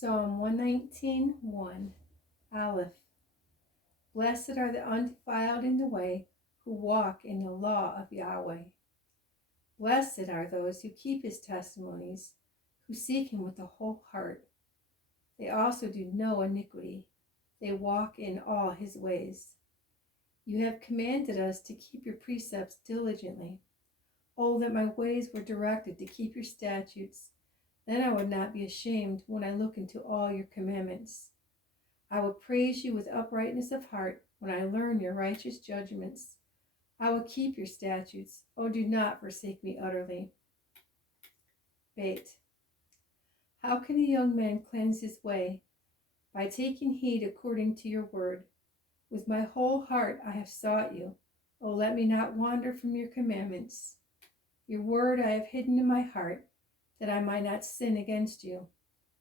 Psalm 119:1. Aleph. Blessed are the undefiled in the way, who walk in the law of Yahweh. Blessed are those who keep his testimonies, who seek him with the whole heart. They also do no iniquity. They walk in all his ways. You have commanded us to keep your precepts diligently. Oh, that my ways were directed to keep your statutes. Then I would not be ashamed when I look into all your commandments. I will praise you with uprightness of heart when I learn your righteous judgments. I will keep your statutes. Oh, do not forsake me utterly. Bait. How can a young man cleanse his way? By taking heed according to your word. With my whole heart I have sought you. Oh, let me not wander from your commandments. Your word I have hidden in my heart, that I might not sin against you.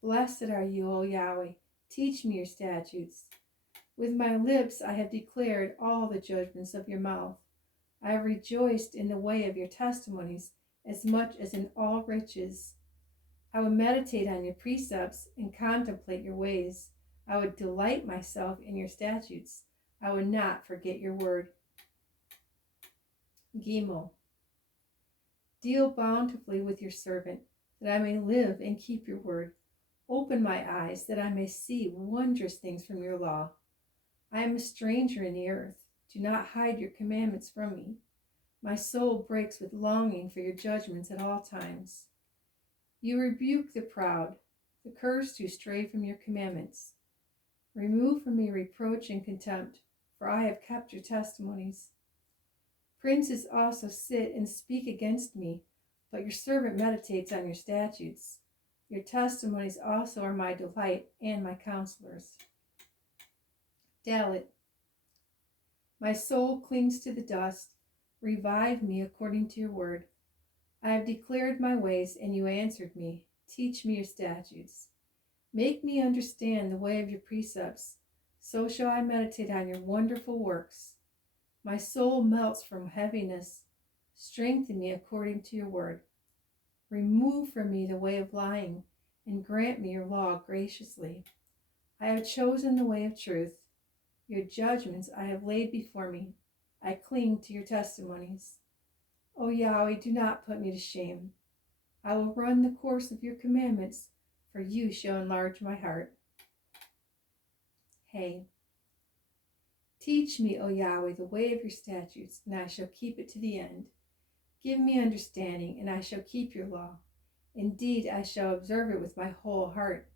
Blessed are you, O Yahweh. Teach me your statutes. With my lips I have declared all the judgments of your mouth. I have rejoiced in the way of your testimonies as much as in all riches. I will meditate on your precepts and contemplate your ways. I would delight myself in your statutes. I would not forget your word. Gimel. Deal bountifully with your servant, that I may live and keep your word. Open my eyes, that I may see wondrous things from your law. I am a stranger in the earth. Do not hide your commandments from me. My soul breaks with longing for your judgments at all times. You rebuke the proud, the cursed who stray from your commandments. Remove from me reproach and contempt, for I have kept your testimonies. Princes also sit and speak against me, but your servant meditates on your statutes. Your testimonies also are my delight and my counselors. Dalet. My soul clings to the dust. Revive me according to your word. I have declared my ways, and you answered me. Teach me your statutes. Make me understand the way of your precepts. So shall I meditate on your wonderful works. My soul melts from heaviness. Strengthen me according to your word. Remove from me the way of lying, and grant me your law graciously. I have chosen the way of truth. Your judgments I have laid before me. I cling to your testimonies. O Yahweh, do not put me to shame. I will run the course of your commandments, for you shall enlarge my heart. Hey. Teach me, O Yahweh, the way of your statutes, and I shall keep it to the end. Give me understanding, and I shall keep your law. Indeed, I shall observe it with my whole heart.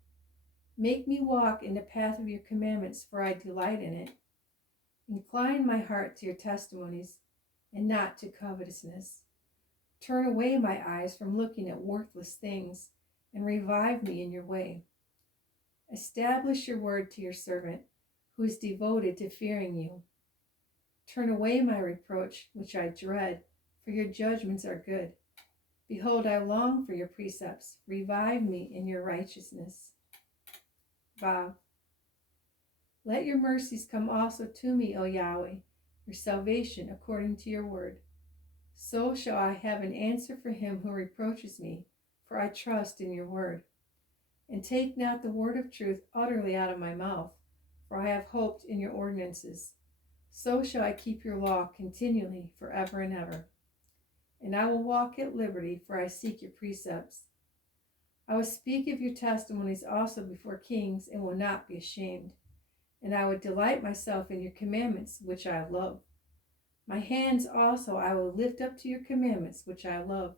Make me walk in the path of your commandments, for I delight in it. Incline my heart to your testimonies, and not to covetousness. Turn away my eyes from looking at worthless things, and revive me in your way. Establish your word to your servant, who is devoted to fearing you. Turn away my reproach, which I dread, for your judgments are good. Behold, I long for your precepts. Revive me in your righteousness. Vav. Let your mercies come also to me, O Yahweh, your salvation according to your word. So shall I have an answer for him who reproaches me, for I trust in your word. And take not the word of truth utterly out of my mouth, for I have hoped in your ordinances. So shall I keep your law continually forever and ever. And I will walk at liberty, for I seek your precepts. I will speak of your testimonies also before kings, and will not be ashamed. And I would delight myself in your commandments, which I love. My hands also I will lift up to your commandments, which I love,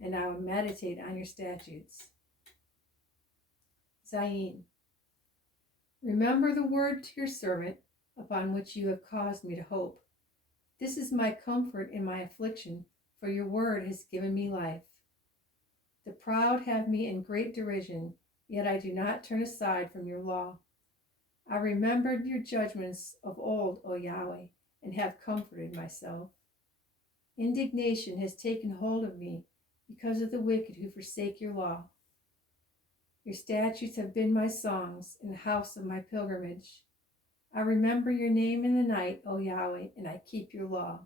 and I will meditate on your statutes. Zayin. Remember the word to your servant, upon which you have caused me to hope. This is my comfort in my affliction, for your word has given me life. The proud have me in great derision, yet I do not turn aside from your law. I remembered your judgments of old, O Yahweh, and have comforted myself. Indignation has taken hold of me because of the wicked who forsake your law. Your statutes have been my songs in the house of my pilgrimage. I remember your name in the night, O Yahweh, and I keep your law.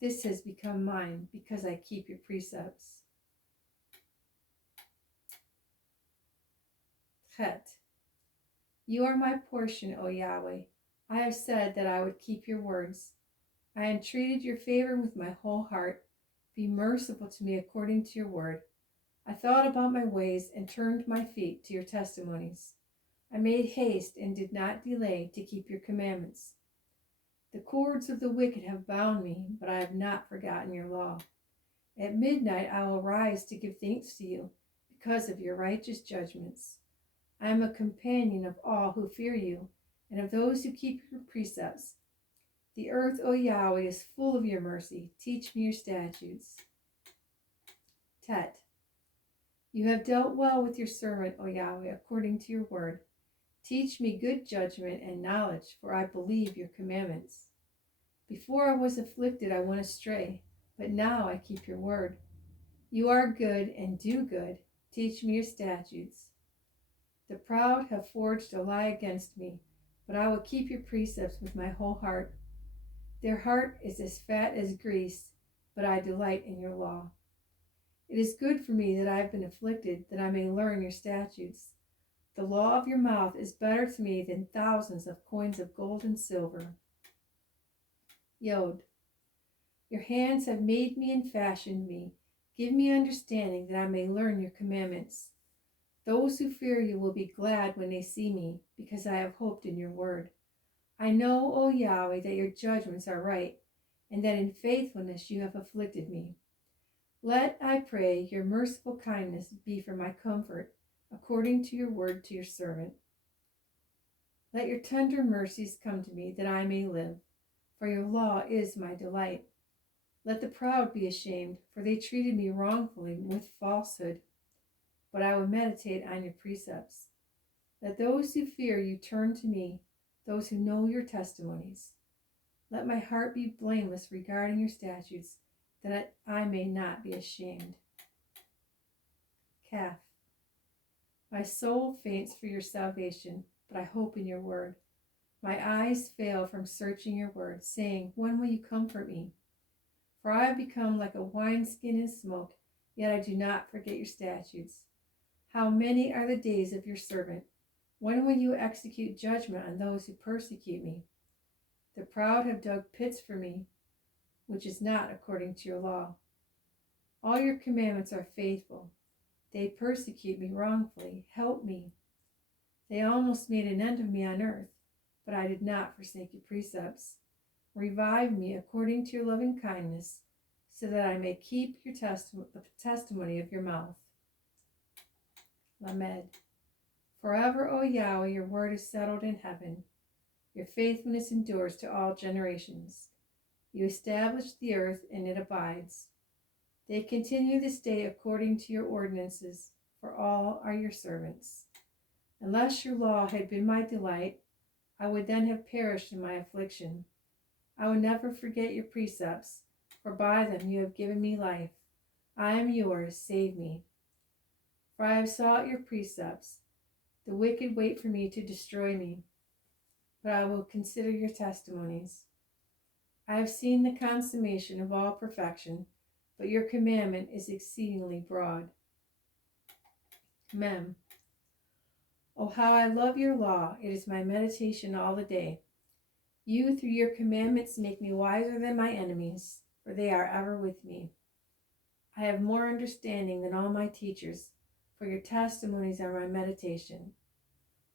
This has become mine because I keep your precepts. Chet. You are my portion, O Yahweh. I have said that I would keep your words. I entreated your favor with my whole heart. Be merciful to me according to your word. I thought about my ways and turned my feet to your testimonies. I made haste and did not delay to keep your commandments. The cords of the wicked have bound me, but I have not forgotten your law. At midnight I will rise to give thanks to you because of your righteous judgments. I am a companion of all who fear you and of those who keep your precepts. The earth, O Yahweh, is full of your mercy. Teach me your statutes. Tet. You have dealt well with your servant, O Yahweh, according to your word. Teach me good judgment and knowledge, for I believe your commandments. Before I was afflicted, I went astray, but now I keep your word. You are good and do good. Teach me your statutes. The proud have forged a lie against me, but I will keep your precepts with my whole heart. Their heart is as fat as grease, but I delight in your law. It is good for me that I have been afflicted, that I may learn your statutes. The law of your mouth is better to me than thousands of coins of gold and silver. Yod. Your hands have made me and fashioned me. Give me understanding that I may learn your commandments. Those who fear you will be glad when they see me, because I have hoped in your word. I know, O Yahweh, that your judgments are right, and that in faithfulness you have afflicted me. Let, I pray, your merciful kindness be for my comfort, according to your word to your servant. Let your tender mercies come to me, that I may live, for your law is my delight. Let the proud be ashamed, for they treated me wrongfully with falsehood, but I will meditate on your precepts. Let those who fear you turn to me, those who know your testimonies. Let my heart be blameless regarding your statutes, that I may not be ashamed. Kaf. My soul faints for your salvation, but I hope in your word. My eyes fail from searching your word, saying, when will you comfort me? For I have become like a wineskin in smoke, yet I do not forget your statutes. How many are the days of your servant? When will you execute judgment on those who persecute me? The proud have dug pits for me, which is not according to your law. All your commandments are faithful. They persecute me wrongfully. Help me. They almost made an end of me on earth, but I did not forsake your precepts. Revive me according to your loving kindness, so that I may keep your the testimony of your mouth. Lamed. Forever, O Yahweh, your word is settled in heaven. Your faithfulness endures to all generations. You established the earth, and it abides. They continue this day according to your ordinances, for all are your servants. Unless your law had been my delight, I would then have perished in my affliction. I will never forget your precepts, for by them you have given me life. I am yours, save me. For I have sought your precepts. The wicked wait for me to destroy me, but I will consider your testimonies. I have seen the consummation of all perfection, but your commandment is exceedingly broad. Mem. Oh, how I love your law. It is my meditation all the day. You, through your commandments, make me wiser than my enemies, for they are ever with me. I have more understanding than all my teachers, for your testimonies are my meditation.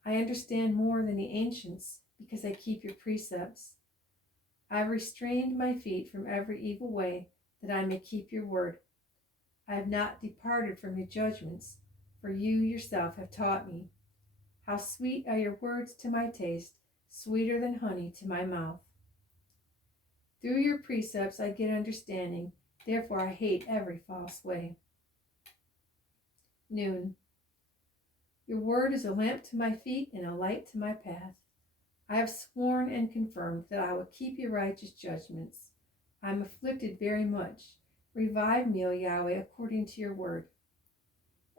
I understand more than the ancients, because I keep your precepts. I have restrained my feet from every evil way, that I may keep your word. I have not departed from your judgments, for you yourself have taught me. How sweet are your words to my taste, sweeter than honey to my mouth. Through your precepts I get understanding, therefore I hate every false way. Noon. Your word is a lamp to my feet and a light to my path. I have sworn and confirmed that I will keep your righteous judgments. I am afflicted very much. Revive me, O Yahweh, according to your word.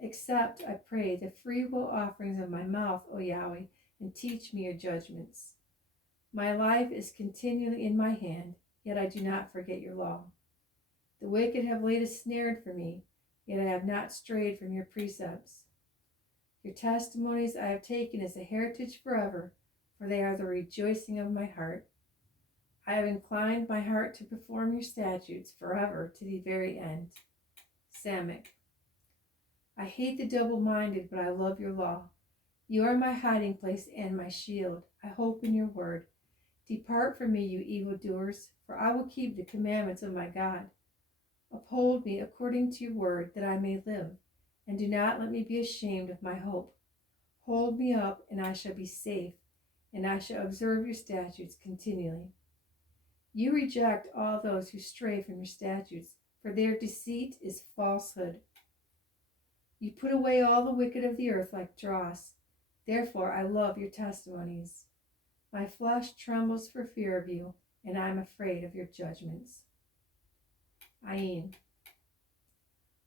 Accept, I pray, the freewill offerings of my mouth, O Yahweh, and teach me your judgments. My life is continually in my hand, yet I do not forget your law. The wicked have laid a snare for me, yet I have not strayed from your precepts. Your testimonies I have taken as a heritage forever, for they are the rejoicing of my heart. I have inclined my heart to perform your statutes forever to the very end. Samach. I hate the double-minded, but I love your law. You are my hiding place and my shield. I hope in your word. Depart from me, you evildoers, for I will keep the commandments of my God. Uphold me according to your word, that I may live, and do not let me be ashamed of my hope. Hold me up, and I shall be safe, and I shall observe your statutes continually. You reject all those who stray from your statutes, for their deceit is falsehood. You put away all the wicked of the earth like dross. Therefore I love your testimonies. My flesh trembles for fear of you, and I am afraid of your judgments. Ayin.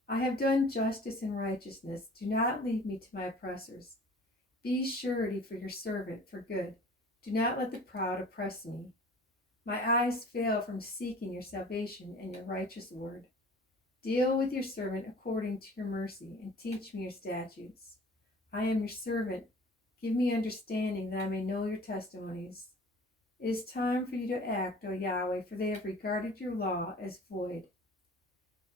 I have done justice and righteousness. Do not leave me to my oppressors. Be surety for your servant for good. Do not let the proud oppress me. My eyes fail from seeking your salvation and your righteous word. Deal with your servant according to your mercy, and teach me your statutes. I am your servant. Give me understanding that I may know your testimonies. It is time for you to act, O Yahweh, for they have regarded your law as void.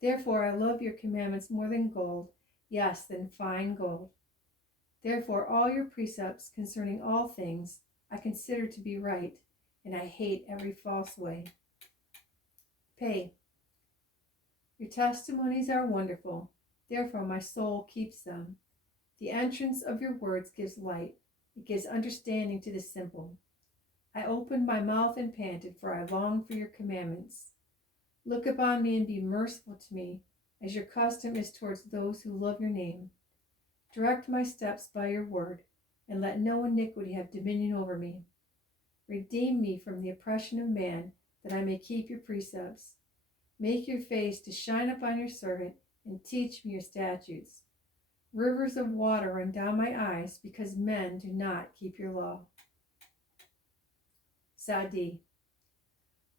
Therefore I love your commandments more than gold, yes, than fine gold. Therefore all your precepts concerning all things I consider to be right, and I hate every false way. Pay. Your testimonies are wonderful, therefore my soul keeps them. The entrance of your words gives light. It gives understanding to the simple. I opened my mouth and panted, for I long for your commandments. Look upon me and be merciful to me, as your custom is towards those who love your name. Direct my steps by your word, and let no iniquity have dominion over me. Redeem me from the oppression of man, that I may keep your precepts. Make your face to shine upon your servant, and teach me your statutes. Rivers of water run down my eyes, because men do not keep your law. Sadi.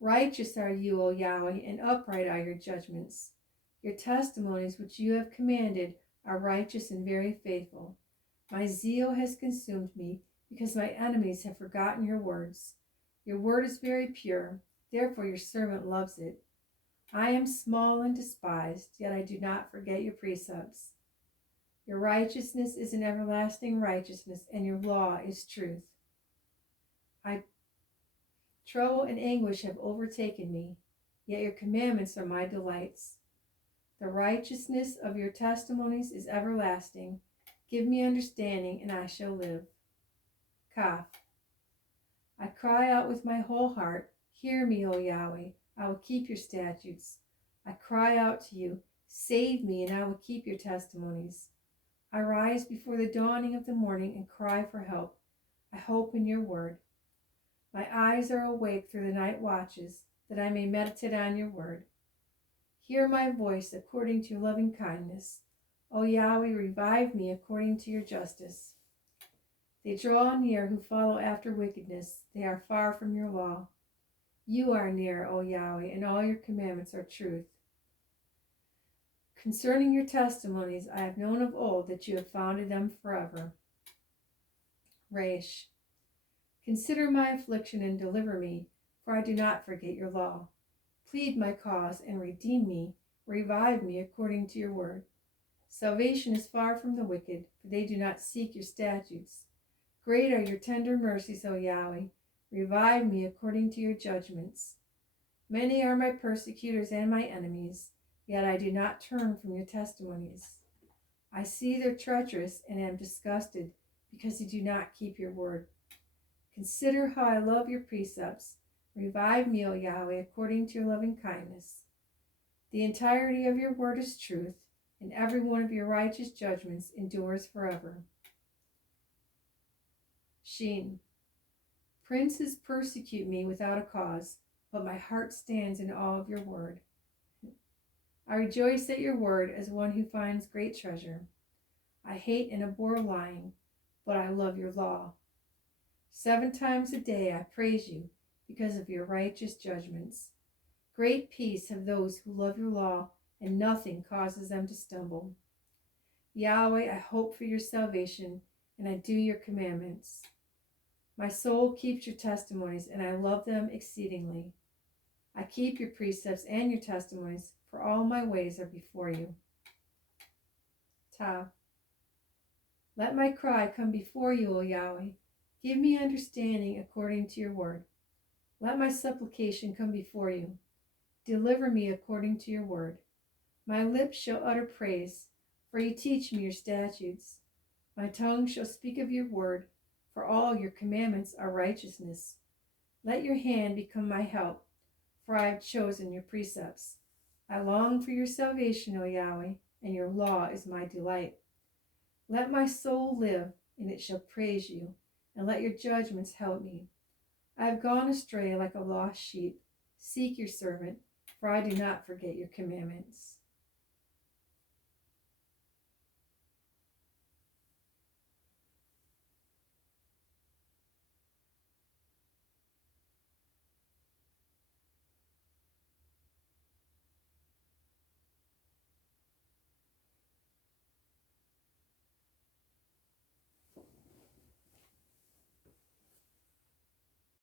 Righteous are you, O Yahweh, and upright are your judgments. Your testimonies which you have commanded are righteous and very faithful. My zeal has consumed me, because my enemies have forgotten your words. Your word is very pure, therefore your servant loves it. I am small and despised, yet I do not forget your precepts. Your righteousness is an everlasting righteousness, and your law is truth. Trouble and anguish have overtaken me, yet your commandments are my delights. The righteousness of your testimonies is everlasting. Give me understanding, and I shall live. Kaf. I cry out with my whole heart, hear me, O Yahweh, I will keep your statutes. I cry out to you, save me, and I will keep your testimonies. I rise before the dawning of the morning and cry for help. I hope in your word. My eyes are awake through the night watches, that I may meditate on your word. Hear my voice according to your loving kindness. O Yahweh, revive me according to your justice. They draw near who follow after wickedness. They are far from your law. You are near, O Yahweh, and all your commandments are truth. Concerning your testimonies, I have known of old that you have founded them forever. Reish. Consider my affliction and deliver me, for I do not forget your law. Plead my cause and redeem me. Revive me according to your word. Salvation is far from the wicked, for they do not seek your statutes. Great are your tender mercies, O Yahweh. Revive me according to your judgments. Many are my persecutors and my enemies, yet I do not turn from your testimonies. I see their treacherous and am disgusted, because they do not keep your word. Consider how I love your precepts. Revive me, O Yahweh, according to your loving kindness. The entirety of your word is truth, and every one of your righteous judgments endures forever. Shin. Princes persecute me without a cause, but my heart stands in awe of your word. I rejoice at your word as one who finds great treasure. I hate and abhor lying, but I love your law. 7 times a day I praise you because of your righteous judgments. Great peace have those who love your law, and nothing causes them to stumble. Yahweh, I hope for your salvation, and I do your commandments. My soul keeps your testimonies, and I love them exceedingly. I keep your precepts and your testimonies, for all my ways are before you. Tav. Let my cry come before you, O Yahweh. Give me understanding according to your word. Let my supplication come before you. Deliver me according to your word. My lips shall utter praise, for you teach me your statutes. My tongue shall speak of your word, for all your commandments are righteousness. Let your hand become my help, for I have chosen your precepts. I long for your salvation, O Yahweh, and your law is my delight. Let my soul live, and it shall praise you, and let your judgments help me. I have gone astray like a lost sheep. Seek your servant, for I do not forget your commandments.